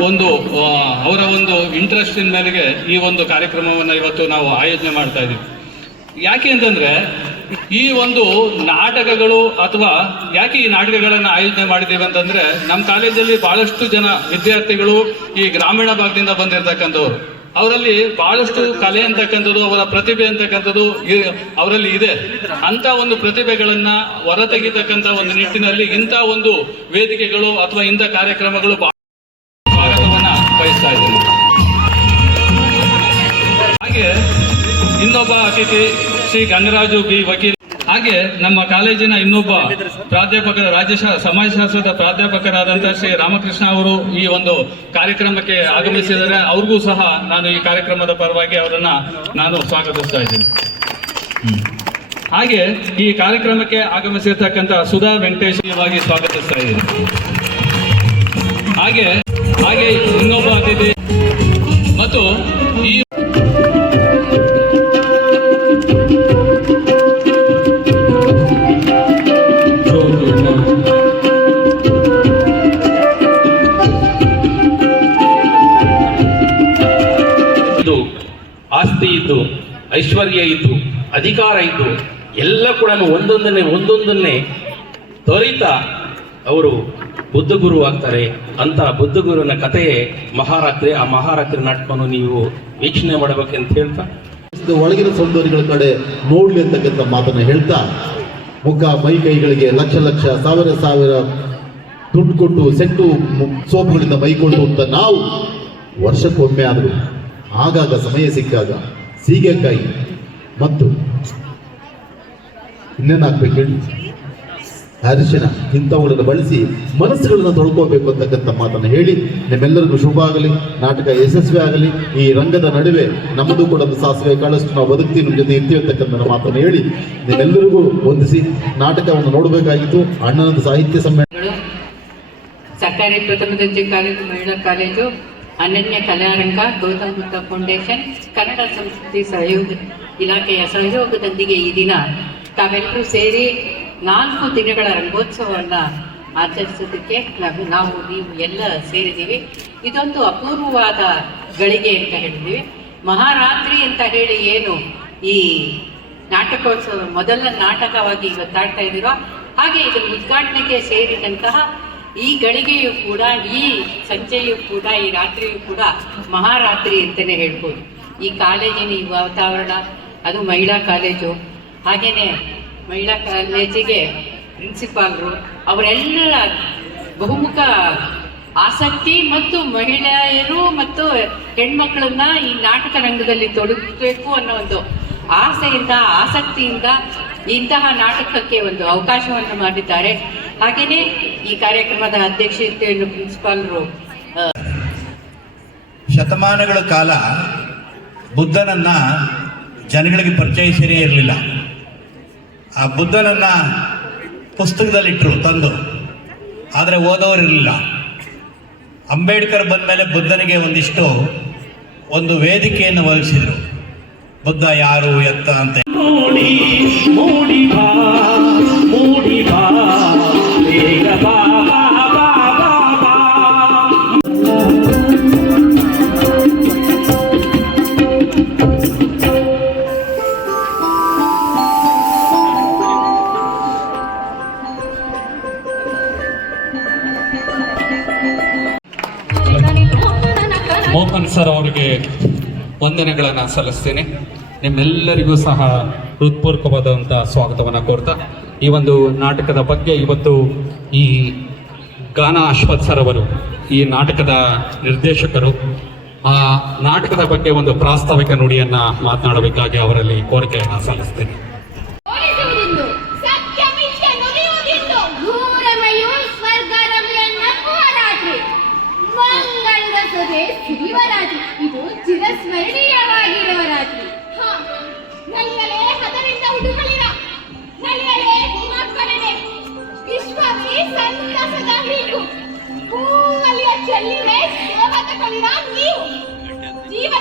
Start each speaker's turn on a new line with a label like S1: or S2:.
S1: ಒಂದು ಆ, ಅವರ ಒಂದು ಇಂಟ್ರೆಸ್ಟಿನ ಮೇಲೆಗೆ ಈ ಒಂದು ಕಾರ್ಯಕ್ರಮವನ್ನು ಇವತ್ತು ನಾವು ಆಯೋಜನೆ ಮಾಡ್ತಾ ಇದ್ದೀವಿ. ಯಾಕೆ ಅಂತಂದ್ರೆ ಈ ಒಂದು ನಾಟಕಗಳು ಅಥವಾ ಯಾಕೆ ಈ ನಾಟಕಗಳನ್ನು ಆಯೋಜನೆ ಮಾಡಿದ್ದೀವಿ ಅಂತಂದ್ರೆ ನಮ್ಮ ಕಾಲೇಜಲ್ಲಿ ಬಹಳಷ್ಟು ಜನ ವಿದ್ಯಾರ್ಥಿಗಳು ಈ ಗ್ರಾಮೀಣ ಭಾಗದಿಂದ ಬಂದಿರತಕ್ಕಂಥವ್ರು. ಅವರಲ್ಲಿ ಬಹಳಷ್ಟು ಕಲೆ ಅಂತಕ್ಕಂಥದ್ದು ಅವರ ಪ್ರತಿಭೆ ಅಂತಕ್ಕಂಥದ್ದು ಅವರಲ್ಲಿ ಇದೆ. ಅಂತ ಒಂದು ಪ್ರತಿಭೆಗಳನ್ನ ಹೊರತೆಗಿತಕ್ಕಂಥ ಒಂದು ನಿಟ್ಟಿನಲ್ಲಿ ಇಂಥ ಒಂದು ವೇದಿಕೆಗಳು ಅಥವಾ ಇಂಥ ಕಾರ್ಯಕ್ರಮಗಳು ಇನ್ನೊಬ್ಬ ಅತಿಥಿ ಶ್ರೀ ಗಂಗರಾಜು ಬಿ ವಕೀಲ್. ಹಾಗೆ ನಮ್ಮ ಕಾಲೇಜಿನ ಇನ್ನೊಬ್ಬ ಪ್ರಾಧ್ಯಾಪಕ, ರಾಜ್ಯಶಾ, ಸಮಾಜಶಾಸ್ತ್ರದ ಪ್ರಾಧ್ಯಾಪಕರಾದಂತಹ ಶ್ರೀ ರಾಮಕೃಷ್ಣ ಅವರು ಈ ಒಂದು ಕಾರ್ಯಕ್ರಮಕ್ಕೆ ಆಗಮಿಸಿದರೆ ಅವ್ರಿಗೂ ಸಹ ನಾನು ಈ ಕಾರ್ಯಕ್ರಮದ ಪರವಾಗಿ ಅವರನ್ನ ನಾನು ಸ್ವಾಗತಿಸ್ತಾ ಇದ್ದೀನಿ. ಹಾಗೆ ಈ ಕಾರ್ಯಕ್ರಮಕ್ಕೆ ಆಗಮಿಸಿರ್ತಕ್ಕಂಥ ಸುಧಾ ವೆಂಕಟೇಶವಾಗಿ ಸ್ವಾಗತಿಸ್ತಾ ಇದ್ದೀನಿ. ಹಾಗೆ ಹಾಗೆ ಇನ್ನೊಬ್ಬ ಅತಿಥಿ ಮತ್ತು ಈ
S2: ಇದ್ದು, ಐಶ್ವರ್ಯ ಇದ್ದು, ಅಧಿಕಾರ ಇದ್ದು, ಎಲ್ಲ ಕೂಡ ಒಂದೊಂದನ್ನೇ ಒಂದೊಂದನ್ನೇ ತ್ವರಿತ ಅವರು ಬುದ್ಧ ಗುರು ಆಗ್ತಾರೆ ಅಂತ ಬುದ್ಧ ಗುರುವಿನ ಕಥೆಯೇ ಮಹಾರಾತ್ರಿ, ಆ ಮಹಾರಾತ್ರಿ ನಾಟಕವನ್ನು ನೀವು ವೀಕ್ಷಣೆ ಮಾಡಬೇಕಂತ ಹೇಳ್ತಾ?
S3: ಒಳಗಿನ ಸೌಂದರ್ಯಗಳ ಕಡೆ ನೋಡ್ಲಿ ಅಂತಕ್ಕಂಥ ಮಾತನ್ನ ಹೇಳ್ತಾ, ಮುಖ, ಮೈ ಕೈಗಳಿಗೆ ಲಕ್ಷ ಲಕ್ಷ, ಸಾವಿರ ಸಾವಿರ ದುಡ್ಡು ಕೊಟ್ಟು, ಸೆಟ್ಟು ಸೋಪುಗಳಿಂದ ಮೈಕೊಂಡು ಅಂತ ನಾವು ವರ್ಷಕ್ಕೊಮ್ಮೆ ಆದರೂ, ಆಗಾಗ ಸಮಯ ಸಿಕ್ಕಾಗ ಸೀಗೆಕಾಯಿ. ಮತ್ತು ಇನ್ನೇನು ಹಾಕ್ಬೇಕು ಹೇಳಿ? ಅರಿಶಿನ. ಇಂಥವುಗಳನ್ನು ಬಳಸಿ ಮನಸ್ಸುಗಳನ್ನು ತೊಳ್ಕೋಬೇಕು ಅಂತಕ್ಕಂಥ ಮಾತನ್ನು ಹೇಳಿ, ನಿಮ್ಮೆಲ್ಲರಿಗೂ ಶುಭ ಆಗಲಿ, ನಾಟಕ ಯಶಸ್ವಿ ಆಗಲಿ, ಈ ರಂಗದ ನಡುವೆ ನಮ್ಮದು ಕೂಡ ಒಂದು ಸಾಸಿವೆ ಕಾಳಷ್ಟು ನಾವು ಬದುಕ್ತೀವಿ, ನಿಮ್ಮ ಜೊತೆ ಇರ್ತೀವಿ ಅಂತಕ್ಕಂಥ ಮಾತನ್ನು ಹೇಳಿ, ನಿಮ್ಮೆಲ್ಲರಿಗೂ ವಂದಿಸಿ ನಾಟಕವನ್ನು ನೋಡಬೇಕಾಗಿತ್ತು. ಅಣ್ಣನದು ಸಾಹಿತ್ಯ ಸಮ್ಮೇಳನ.
S4: ಸರ್ಕಾರಿ ಪ್ರಥಮ ದರ್ಜೆ ಕಾಲೇಜು, ಮಹಿಳಾ ಕಾಲೇಜು. ಅನನ್ಯ ಕಲಾರಂಗ ಗೌತಮ್ ಬುದ್ಧ ಫೌಂಡೇಶನ್, ಕನ್ನಡ ಸಂಸ್ಕೃತಿ ಸಹಯೋಗ ಇಲಾಖೆಯ ಸಹಯೋಗದೊಂದಿಗೆ ಈ ದಿನ ತಾವೆಲ್ಲರೂ ಸೇರಿ ನಾಲ್ಕು ದಿನಗಳ ರಂಗೋತ್ಸವವನ್ನು ಆಚರಿಸೋದಕ್ಕೆ ನಾವು ನಾವು, ನೀವು ಎಲ್ಲ ಸೇರಿದ್ದೀವಿ. ಇದೊಂದು ಅಪೂರ್ವವಾದ ಗಳಿಗೆ ಅಂತ ಹೇಳಿದ್ದೀವಿ. ಮಹಾರಾತ್ರಿ ಅಂತ ಹೇಳಿ ಏನು ಈ ನಾಟಕೋತ್ಸವ, ಮೊದಲ ನಾಟಕವಾಗಿ ಇವತ್ತಾಡ್ತಾ ಇದ್ದೀರೋ ಹಾಗೆ ಇದರ ಉದ್ಘಾಟನೆಗೆ ಸೇರಿದಂತಹ ಈ ಗಳಿಗೆಯು ಕೂಡ, ಈ ಸಂಜೆಯು ಕೂಡ, ಈ ರಾತ್ರಿಯು ಕೂಡ ಮಹಾರಾತ್ರಿ ಅಂತಲೇ ಹೇಳ್ಬೋದು. ಈ ಕಾಲೇಜಿನ ಈ ವಾತಾವರಣ, ಅದು ಮಹಿಳಾ ಕಾಲೇಜು. ಹಾಗೆಯೇ ಮಹಿಳಾ ಕಾಲೇಜಿಗೆ ಪ್ರಿನ್ಸಿಪಾಲ್ರು ಅವರೆಲ್ಲರ ಬಹುಮುಖ ಆಸಕ್ತಿ ಮತ್ತು ಮಹಿಳೆಯರು ಮತ್ತು ಹೆಣ್ಮಕ್ಳನ್ನ ಈ ನಾಟಕ ರಂಗದಲ್ಲಿ ತೊಡಗಬೇಕು ಅನ್ನೋ ಒಂದು ಆಸೆಯಿಂದ, ಆಸಕ್ತಿಯಿಂದ ಇಂತಹ ನಾಟಕಕ್ಕೆ ಒಂದು ಅವಕಾಶವನ್ನು ಮಾಡಿದ್ದಾರೆ. ಹಾಗೆಯೇ ಈ ಕಾರ್ಯಕ್ರಮದ ಅಧ್ಯಕ್ಷತೆಯನ್ನು ಪ್ರಿನ್ಸಿಪಾಲ್ರು
S5: ಶತಮಾನಗಳ ಕಾಲ ಬುದ್ಧನನ್ನ ಜನಗಳಿಗೆ ಪರಿಚಯಿಸೇ ಇರಲಿಲ್ಲ. ಆ ಬುದ್ಧನನ್ನ ಪುಸ್ತಕದಲ್ಲಿಟ್ಟರು ತಂದು. ಆದರೆ ಓದೋರು ಇರಲಿಲ್ಲ. ಅಂಬೇಡ್ಕರ್ ಬಂದಮೇಲೆ ಬುದ್ಧನಿಗೆ ಒಂದಿಷ್ಟು ಒಂದು ವೇದಿಕೆಯನ್ನು ಒದಗಿಸಿದರು. ಬುದ್ಧ ಯಾರು ಎತ್ತ ಅಂತ.
S1: ಮೋಹನ್ ಸರ್ ಅವರಿಗೆ ವಂದನೆಗಳನ್ನು ಸಲ್ಲಿಸ್ತೇನೆ. ನಿಮ್ಮೆಲ್ಲರಿಗೂ ಸಹ ಹೃತ್ಪೂರ್ವಕವಾದಂಥ ಸ್ವಾಗತವನ್ನು ಕೋರ್ತಾ, ಈ ಒಂದು ನಾಟಕದ ಬಗ್ಗೆ ಇವತ್ತು ಈ ಗಾನ ಅಶ್ವಥ್ ಸರ್ ಅವರು, ಈ ನಾಟಕದ ನಿರ್ದೇಶಕರು, ಆ ನಾಟಕದ ಬಗ್ಗೆ ಒಂದು ಪ್ರಾಸ್ತಾವಿಕ ನುಡಿಯನ್ನ ಮಾತನಾಡಬೇಕಾಗಿ ಅವರಲ್ಲಿ ಕೋರಿಕೆಯನ್ನು ಸಲ್ಲಿಸ್ತೀನಿ.
S6: ಚಿರಸ್ಮರಣೀಯವಾಗಿರುವ ರಾತ್ರಿ ನಲ್ಲಲೆ ಹದರಿಂದ ಹುಡುಗಳಿರ ನಲ್ಲಲೆ ಹಿಮಕ್ಕರನೆ ವಿಶ್ವವೇ ಸಂತಸದ ಹೀಗೂ. ಹೂವಲಿಯ ಚೆಲ್ಲಿರೆ ನೀವು? ಜೀವ